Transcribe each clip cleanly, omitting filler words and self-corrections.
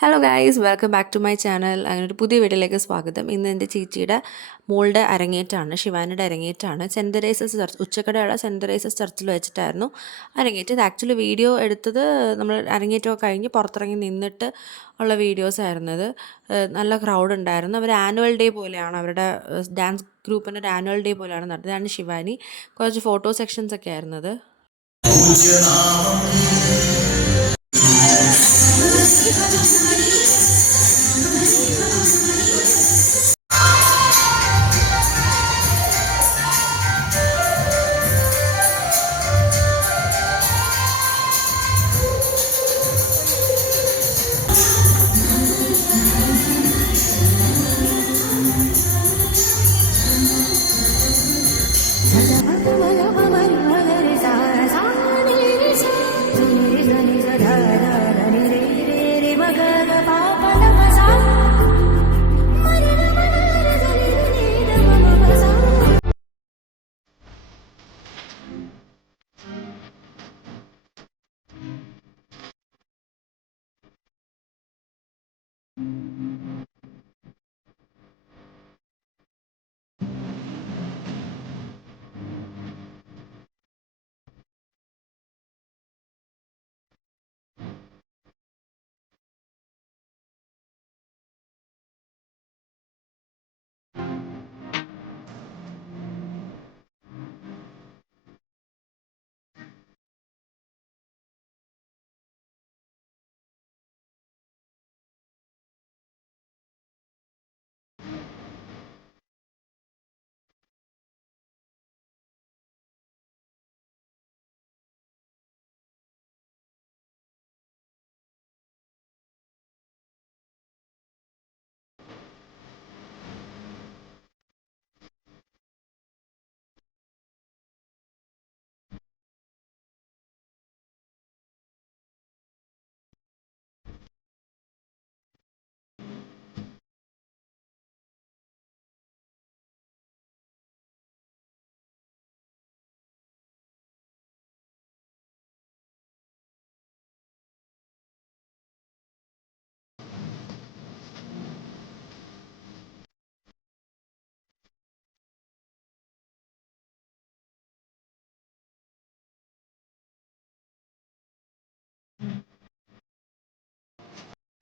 Hello guys, welcome back to my channel. അങ്ങനെ ഒരു പുതിയ വീഡിയോയിലേക്ക് സ്വാഗതം. ഇന്ന് എൻ്റെ ചേച്ചിയുടെ മോളുടെ അരങ്ങേറ്റമാണ്, ശിവാനിയുടെ അരങ്ങേറ്റമാണ്. സെൻറ്റ് തെരേസസ് ചർച്ച്, ഉച്ചക്കടയുള്ള സെൻറ്റ് തെരേസസ് ചർച്ചിൽ വെച്ചിട്ടായിരുന്നു അരങ്ങേറ്റം. ഇത് ആക്ച്വലി വീഡിയോ എടുത്തത് നമ്മൾ അരങ്ങേറ്റമൊക്കെ കഴിഞ്ഞ് പുറത്തിറങ്ങി നിന്നിട്ട് ഉള്ള വീഡിയോസായിരുന്നു ഇത്. നല്ല ക്രൗഡ് ഉണ്ടായിരുന്നു. അവർ ആനുവൽ ഡേ പോലെയാണ്, അവരുടെ ഡാൻസ് ഗ്രൂപ്പിൻ്റെ ഒരു ആനുവൽ ഡേ പോലെയാണ് നടന്നത്. ഇതാണ് ശിവാനി. കുറച്ച് ഫോട്ടോ സെക്ഷൻസ് ഒക്കെ ആയിരുന്നത്.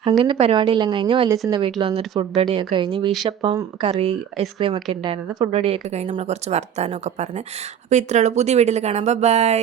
അങ്ങനെ പരിപാടിയെല്ലാം കഴിഞ്ഞ് വല്യച്ഛൻ്റെ വീട്ടിൽ വന്നിട്ട് ഫുഡ് അടിയൊക്കെ കഴിഞ്ഞ് വീശപ്പം കറി ഐസ്ക്രീം ഒക്കെ ഉണ്ടായിരുന്നത്. ഫുഡ് അടിയൊക്കെ കഴിഞ്ഞ് നമ്മൾ കുറച്ച് വർത്താനമൊക്കെ പറഞ്ഞ്. അപ്പോൾ ഇത്രയുള്ള പുതിയ വീഡിയോയിൽ കാണാം. ബൈ.